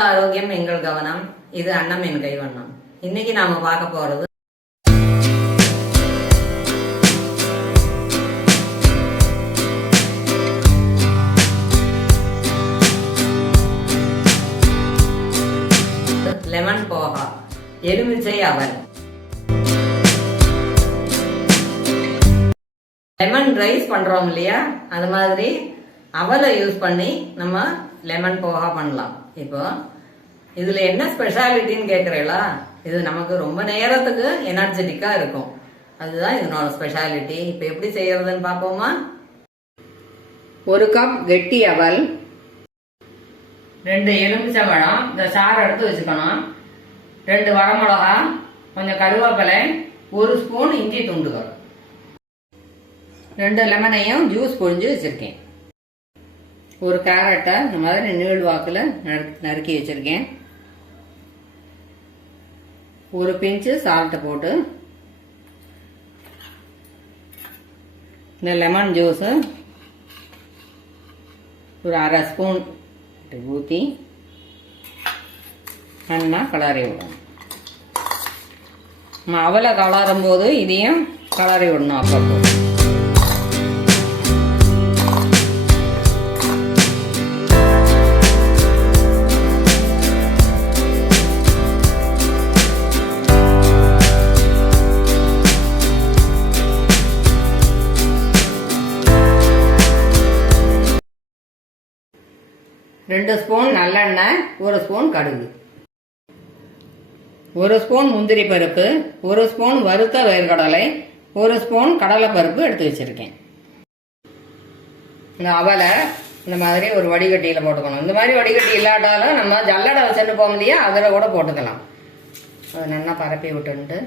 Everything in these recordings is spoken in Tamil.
உங்கள் ஆரோக்கியம் எங்கள் கவனம். இது அன்னம் என் கைவண்ணம். இன்னைக்கு நாம பார்க்க போறது லெமன் போகா, எலுமிச்சை அவல். லெமன் ரைஸ் பண்றோம் இல்லையா, அது மாதிரி அவலை யூஸ் பண்ணி நம்ம லெமன் போகா பண்ணலாம். இப்போ இதுல என்ன ஸ்பெஷாலிட்டின்னு கேக்குறீங்களா? இது நமக்கு ரொம்ப நேரத்துக்கு எனர்ஜெட்டிக்கா இருக்கும். அதுதான் இதனோட ஸ்பெஷாலிட்டி. இப்ப எப்படி செய்யறதுன்னு பாப்போமா? 1 கப் கெட்டி அவல், 2 எலுமிச்சம்பழம், இந்த சாறு எடுத்து வச்சுக்கணும், 2 வரமிளகா, கொஞ்சம் கருவேப்பிலை, 1 ஸ்பூன் இஞ்சி துண்டுகள், 2 லெமனையும் ஜூஸ் புழிஞ்சு வச்சிருக்கேன், 1 கேரட்டை இந்த மாதிரி நீள் வாக்கில் நறுக்கி வச்சிருக்கேன், 1 பிஞ்சு சால்ட்டை போட்டு இந்த லெமன் ஜூஸு ஒரு 1/2 ஸ்பூன் ஊற்றி நல்லா கலரி விடணும். நம்ம அவலை கலரும் போது இதையும் கலரி விடணும். அப்பப்போ ரெண்டு ஸ்பூன் நல்லெண்ணெய், 1 ஸ்பூன் கடுகு, 1 ஸ்பூன் முந்திரி பருப்பு, 1 ஸ்பூன் வறுத்த வேர்க்கடலை, 1 ஸ்பூன் கடலைப்பருப்பு எடுத்து வச்சிருக்கேன். இந்த அவலை இந்த மாதிரி ஒரு வடிகட்டியில் போட்டுக்கணும். இந்த மாதிரி வடிகட்டி இல்லாட்டாலும் நம்ம ஜல்லடை வச்சுட்டு போக முடியா, அதில் கூட போட்டுக்கலாம். அதை நல்லா பரப்பி விட்டுன்ட்டு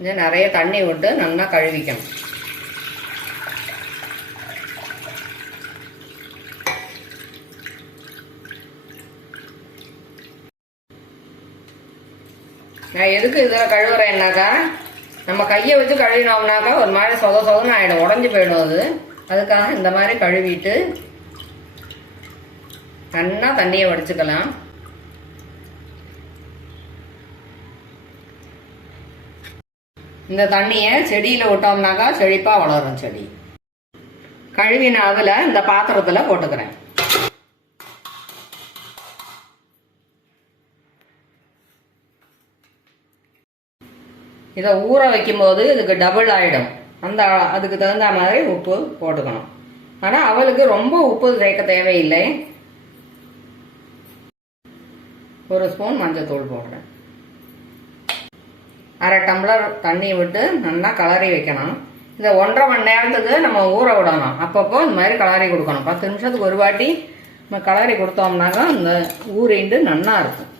இது நிறைய தண்ணி விட்டு நல்லா கழுவிக்கணும். நான் எதுக்கு இதில் கழுவுறேன்னாக்கா, நம்ம கையை வச்சு கழுவினோம்னாக்கா ஒரு மாதிரி சொதன்னு ஆகிடும், உடஞ்சி போயிடும். அது அதுக்காக இந்த மாதிரி கழுவிட்டு நல்லா தண்ணியை வடிச்சுக்கலாம். இந்த தண்ணியை செடியில் விட்டோம்னாக்கா செழிப்பாக வளரும் செடி. கழுவின அவலை இந்த பாத்திரத்தில் போட்டுக்கிறேன். இதை ஊற வைக்கும் போது இதுக்கு டபுள் ஆகிடும். அதுக்கு தகுந்த மாதிரி உப்பு போட்டுக்கணும். ஆனால் அவளுக்கு ரொம்ப உப்பு சேர்க்க தேவையில்லை. 1 ஸ்பூன் மஞ்சத்தூள் போடுறேன். 1/2 டம்ளர் தண்ணி விட்டு நல்லா கலரி வைக்கணும். இதை 1.5 மணி நேரத்துக்கு நம்ம ஊற விடணும். அப்பப்போ இந்த மாதிரி கலரி கொடுக்கணும். 10 நிமிஷத்துக்கு ஒரு வாட்டி நம்ம கலரி கொடுத்தோம்னாக்கா இந்த ஊறிண்டு நல்லா இருக்கும்.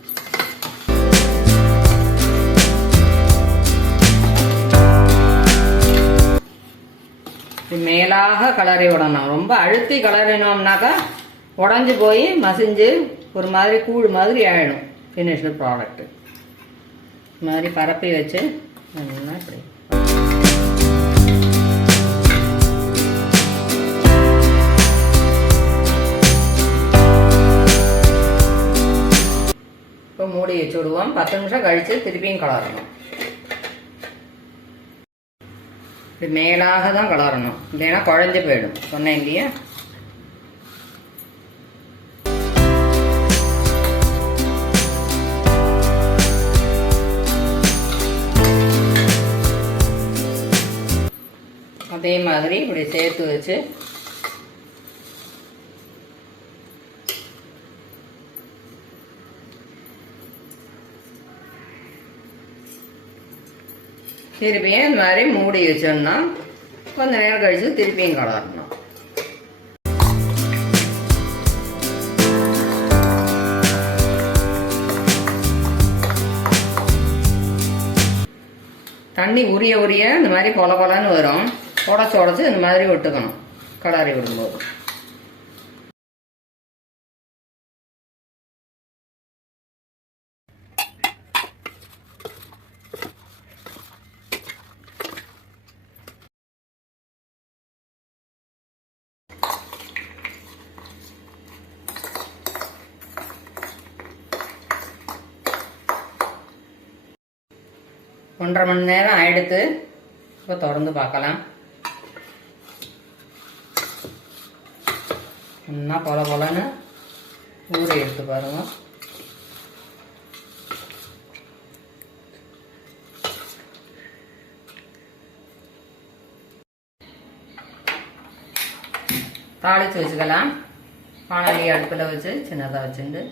மேலாக கலரி விடணும். ரொம்ப அழுத்தி கலரினோம்னாக்கா உடஞ்சி போய் மசிஞ்சு ஒரு மாதிரி கூழ் மாதிரி ஆயிடும். ஃபினிஷ்டு ப்ராடக்ட் இந்த மாதிரி பரப்பி வச்சு நல்லா இப்படி இப்போ மூடி வச்சு விடுவோம். 10 நிமிஷம் கழித்து திருப்பியும் கலரணும். இது மேலாக தான் கலரணும், இல்லைன்னா குழஞ்சி போயிடும். சொன்னேன் இல்லையா? அதே மாதிரி இப்படி சேர்த்து வச்சு திருப்பியும் இந்த மாதிரி மூடி வச்சோம்னா கொஞ்ச நேரம் கழிச்சு திருப்பியும் கலரணும். தண்ணி உரிய இந்த மாதிரி பொலன்னு வரும். உடச்சு இந்த மாதிரி விட்டுக்கணும் கலரி விடும்போது. 1.5 மணி நேரம் ஆயிடுத்து. இப்போ திறந்து பார்க்கலாம். இன்னும் பொலன்னு ஊற எடுத்து பாருங்க. தாளித்து வச்சுக்கலாம். பானாலி அடுப்பில் வச்சு சின்னதாக வச்சுட்டு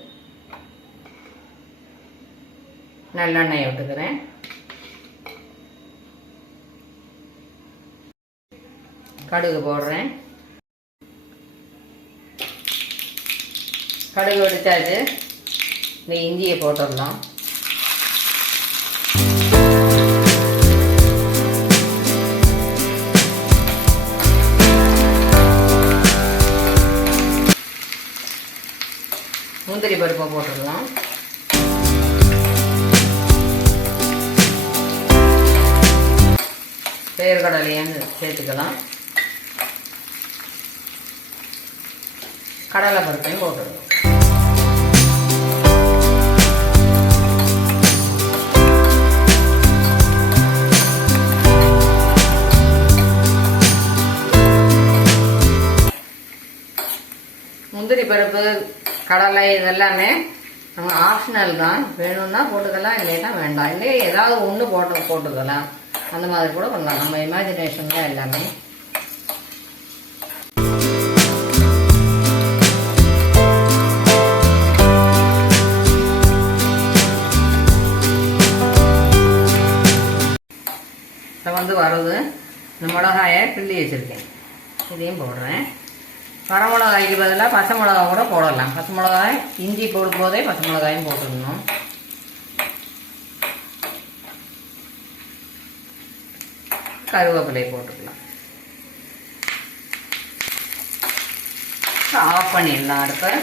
நல்லெண்ணெய் விட்டுக்கிறேன். கடுகு போடுறேன். கடுகு வெடிச்சாச்சு. இந்த இஞ்சியை போட்டுடலாம். முந்திரி பருப்பை போட்டுடலாம். வேர்க்கடலையும் சேர்த்துக்கலாம். கடலை பருப்பையும் போட்டுடலாம். முந்திரி பருப்பு கடலை இதெல்லாமே நம்ம ஆப்ஷனல் தான். வேணும்னா போட்டுக்கலாம், இல்லைன்னா வேண்டாம். இல்லையே ஏதாவது ஒன்று போட்டுக்கலாம். அந்த மாதிரி கூட பண்ணலாம். நம்ம இமேஜினேஷன் தான் எல்லாமே. இதை வருது. இந்த மிளகாயை கிள்ளி வச்சுருக்கேன். இதையும் போடுறேன். வரமிளகாய்க்கு பதிலாக பச்சை மிளகா கூட போடலாம். பச்சை மிளகாய் இஞ்சி போடும் போதே பச்சை மிளகாயும் போட்டுடணும். கருவேப்பிலை போட்டுக்கலாம். ஆஃப் பண்ணிடலாம் அடுப்பை.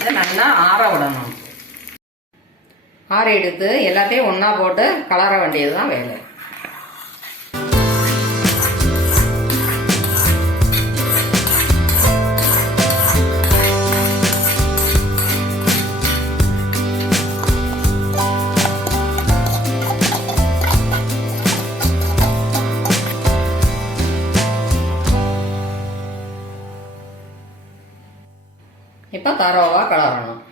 இதை நல்லா ஆற விடணும். ஆற எடுத்து எல்லாத்தையும் ஒன்றா போட்டு கலர வேண்டியது தான் வேலை. இப்போ தரோவா கலரணும்.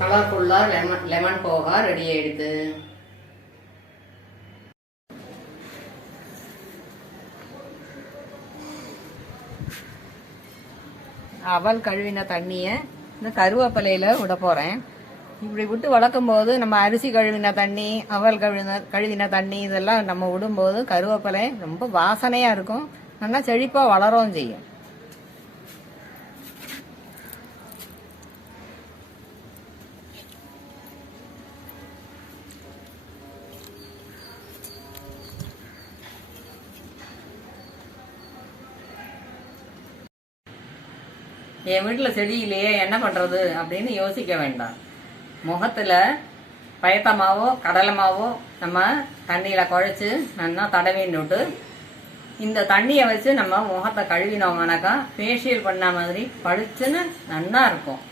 கலர்ஃபுல்லாக லெமன் போகா ரெடி ஆயிடுது. அவல் கழுவின தண்ணியை இந்த கருவேப்பிலையில் விட போகிறேன். இப்படி விட்டு வளர்க்கும் போது நம்ம அரிசி கழுவின தண்ணி, அவல் கழுவின தண்ணி இதெல்லாம் நம்ம விடும்போது கருவேப்பிலை ரொம்ப வாசனையாக இருக்கும். நல்லா செழிப்பாக வளரவும் செய்யும். என் வீட்டில் செடியிலேயே என்ன பண்ணுறது அப்படின்னு யோசிக்க வேண்டாம். முகத்தில் பயத்தமாவோ கடலை மாவோ நம்ம தண்ணியில் குழைச்சி நல்லா தடவின்னுட்டு இந்த தண்ணியை வச்சு நம்ம முகத்தை கழுவினோம்னாக்கா ஃபேஷியல் பண்ண மாதிரி பளிச்சுன்னு நல்லா இருக்கும்.